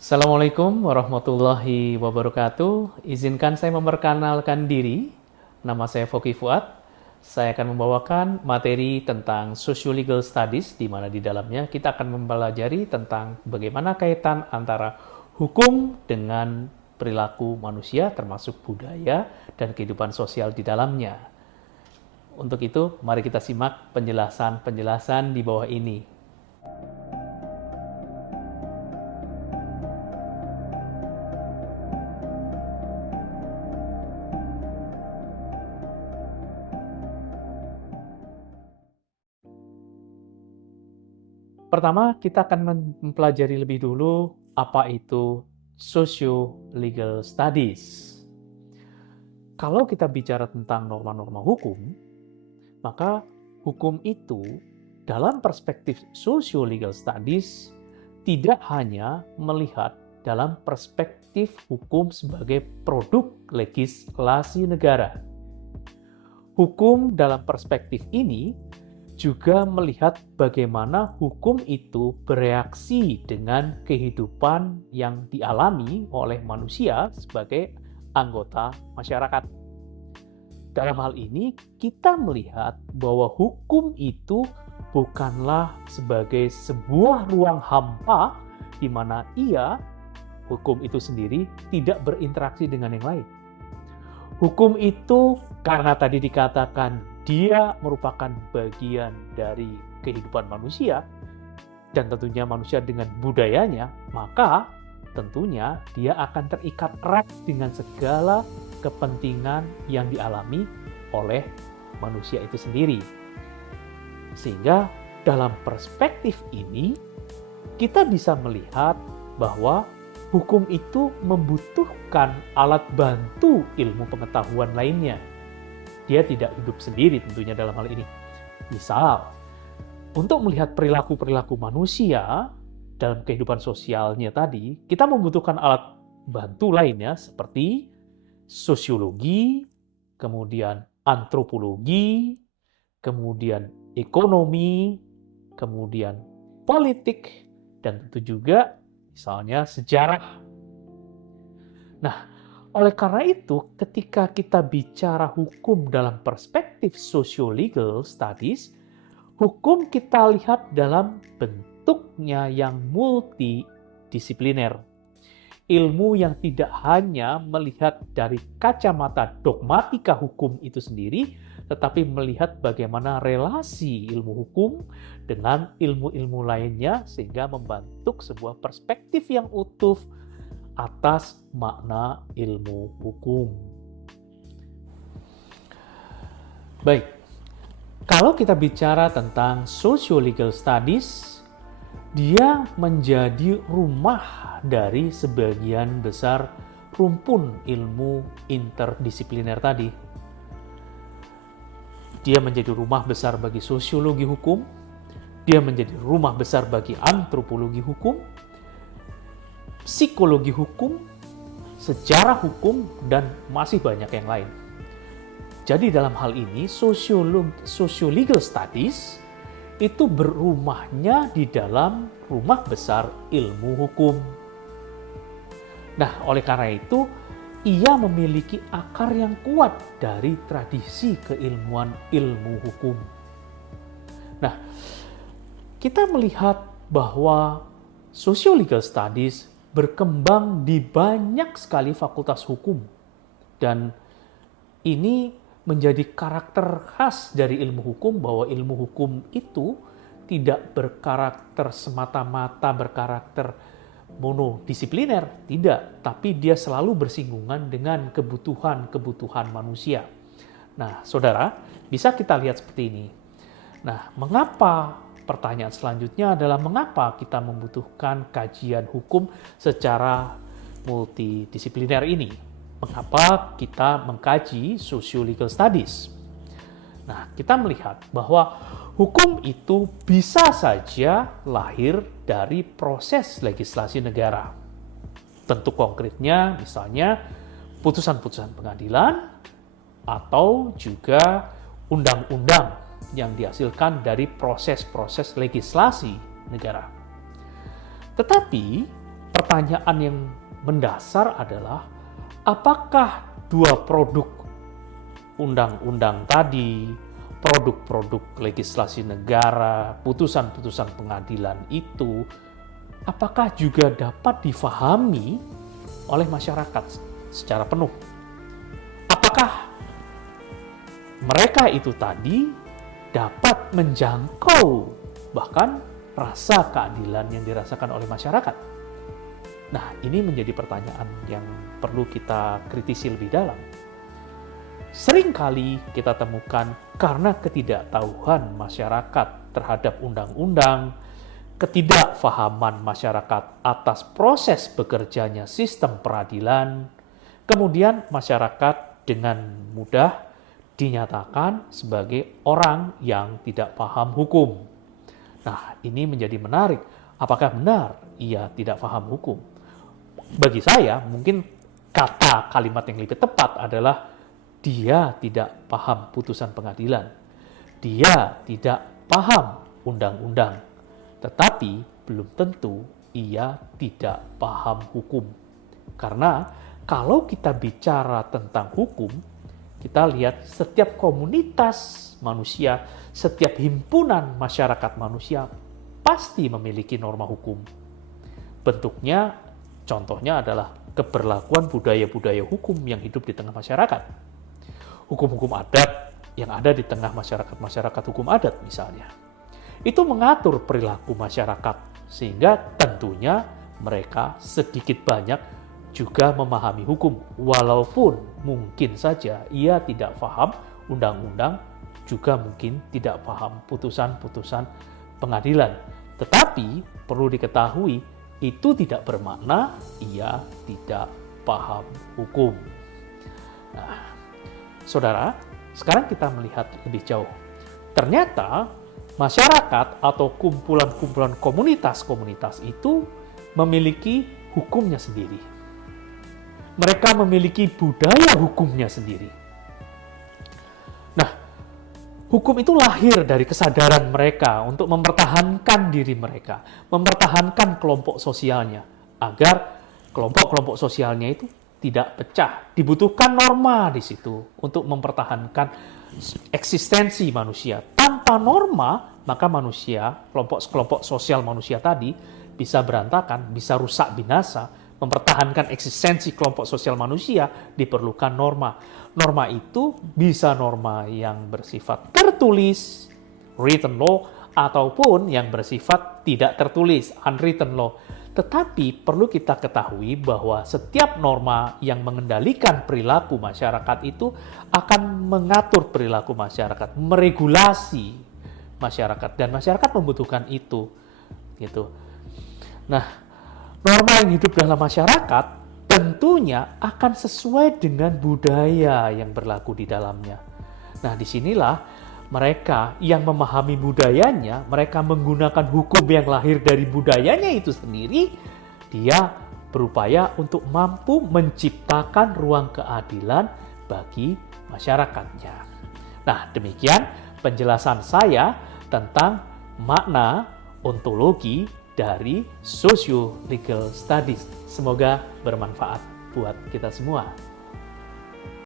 Assalamualaikum warahmatullahi wabarakatuh. Izinkan saya memperkenalkan diri. Nama saya Foky Fuad. Saya akan membawakan materi tentang Socio-Legal Studies, di mana di dalamnya kita akan mempelajari tentang bagaimana kaitan antara hukum dengan perilaku manusia, termasuk budaya dan kehidupan sosial di dalamnya. Untuk itu, mari kita simak penjelasan-penjelasan di bawah ini. Pertama, kita akan mempelajari lebih dulu apa itu socio-legal studies. Kalau kita bicara tentang norma-norma hukum, maka hukum itu dalam perspektif socio-legal studies tidak hanya melihat dalam perspektif hukum sebagai produk legislasi negara. Hukum dalam perspektif ini juga melihat bagaimana hukum itu bereaksi dengan kehidupan yang dialami oleh manusia sebagai anggota masyarakat. Dalam hal ini, kita melihat bahwa hukum itu bukanlah sebagai sebuah ruang hampa di mana hukum itu sendiri, tidak berinteraksi dengan yang lain. Hukum itu, karena tadi dikatakan dia merupakan bagian dari kehidupan manusia, dan tentunya manusia dengan budayanya, maka tentunya dia akan terikat erat dengan segala kepentingan yang dialami oleh manusia itu sendiri. Sehingga dalam perspektif ini, kita bisa melihat bahwa hukum itu membutuhkan alat bantu ilmu pengetahuan lainnya. Dia tidak hidup sendiri tentunya dalam hal ini. Misal, untuk melihat perilaku-perilaku manusia dalam kehidupan sosialnya tadi, kita membutuhkan alat bantu lainnya seperti sosiologi, kemudian antropologi, kemudian ekonomi, kemudian politik, dan tentu juga misalnya sejarah. Nah, oleh karena itu, ketika kita bicara hukum dalam perspektif socio-legal studies, hukum kita lihat dalam bentuknya yang multidisipliner. Ilmu yang tidak hanya melihat dari kacamata dogmatika hukum itu sendiri, tetapi melihat bagaimana relasi ilmu hukum dengan ilmu-ilmu lainnya, sehingga membentuk sebuah perspektif yang utuh atas makna ilmu hukum. Baik, kalau kita bicara tentang socio-legal studies, dia menjadi rumah dari sebagian besar rumpun ilmu interdisipliner tadi. Dia menjadi rumah besar bagi sosiologi hukum, dia menjadi rumah besar bagi antropologi hukum, psikologi hukum, sejarah hukum, dan masih banyak yang lain. Jadi dalam hal ini, socio-legal studies itu berumahnya di dalam rumah besar ilmu hukum. Nah, oleh karena itu, ia memiliki akar yang kuat dari tradisi keilmuan ilmu hukum. Nah, kita melihat bahwa socio-legal studies berkembang di banyak sekali fakultas hukum, dan ini menjadi karakter khas dari ilmu hukum, bahwa ilmu hukum itu tidak berkarakter semata-mata berkarakter monodisipliner, tidak, tapi dia selalu bersinggungan dengan kebutuhan-kebutuhan manusia. Nah, saudara, bisa kita lihat seperti ini. Nah, mengapa? Pertanyaan selanjutnya adalah mengapa kita membutuhkan kajian hukum secara multidisipliner ini? Mengapa kita mengkaji socio-legal studies? Nah, kita melihat bahwa hukum itu bisa saja lahir dari proses legislasi negara. Bentuk konkretnya misalnya putusan-putusan pengadilan atau juga undang-undang yang dihasilkan dari proses-proses legislasi negara. Tetapi pertanyaan yang mendasar adalah apakah dua produk undang-undang tadi, produk-produk legislasi negara, putusan-putusan pengadilan itu, apakah juga dapat difahami oleh masyarakat secara penuh? Apakah mereka itu tadi dapat menjangkau bahkan rasa keadilan yang dirasakan oleh masyarakat? Nah, ini menjadi pertanyaan yang perlu kita kritisi lebih dalam. Seringkali kita temukan karena ketidaktahuan masyarakat terhadap undang-undang, ketidakfahaman masyarakat atas proses bekerjanya sistem peradilan, kemudian masyarakat dengan mudah dinyatakan sebagai orang yang tidak paham hukum. Nah, ini menjadi menarik. Apakah benar ia tidak paham hukum? Bagi saya, mungkin kalimat yang lebih tepat adalah dia tidak paham putusan pengadilan. Dia tidak paham undang-undang. Tetapi belum tentu ia tidak paham hukum. Karena kalau kita bicara tentang hukum, kita lihat setiap komunitas manusia, setiap himpunan masyarakat manusia pasti memiliki norma hukum. Bentuknya, contohnya adalah keberlakuan budaya-budaya hukum yang hidup di tengah masyarakat. Hukum-hukum adat yang ada di tengah masyarakat hukum adat misalnya. Itu mengatur perilaku masyarakat, sehingga tentunya mereka sedikit banyak juga memahami hukum, walaupun mungkin saja ia tidak paham undang-undang, juga mungkin tidak paham putusan-putusan pengadilan. Tetapi perlu diketahui, itu tidak bermakna ia tidak paham hukum. Nah, saudara, sekarang kita melihat lebih jauh. Ternyata masyarakat atau kumpulan-kumpulan komunitas-komunitas itu memiliki hukumnya sendiri. Mereka memiliki budaya hukumnya sendiri. Nah, hukum itu lahir dari kesadaran mereka untuk mempertahankan diri mereka, mempertahankan kelompok sosialnya, agar kelompok-kelompok sosialnya itu tidak pecah. Dibutuhkan norma di situ untuk mempertahankan eksistensi manusia. Tanpa norma, maka manusia, kelompok-kelompok sosial manusia tadi bisa berantakan, bisa rusak binasa. Mempertahankan eksistensi kelompok sosial manusia diperlukan norma. Norma itu bisa norma yang bersifat tertulis, written law, ataupun yang bersifat tidak tertulis, unwritten law. Tetapi perlu kita ketahui bahwa setiap norma yang mengendalikan perilaku masyarakat itu akan mengatur perilaku masyarakat, meregulasi masyarakat, dan masyarakat membutuhkan itu. Gitu. Nah, norma yang hidup dalam masyarakat tentunya akan sesuai dengan budaya yang berlaku di dalamnya. Nah, disinilah mereka yang memahami budayanya, mereka menggunakan hukum yang lahir dari budayanya itu sendiri, dia berupaya untuk mampu menciptakan ruang keadilan bagi masyarakatnya. Nah, demikian penjelasan saya tentang makna ontologi dari Socio-Legal Studies. Semoga bermanfaat buat kita semua.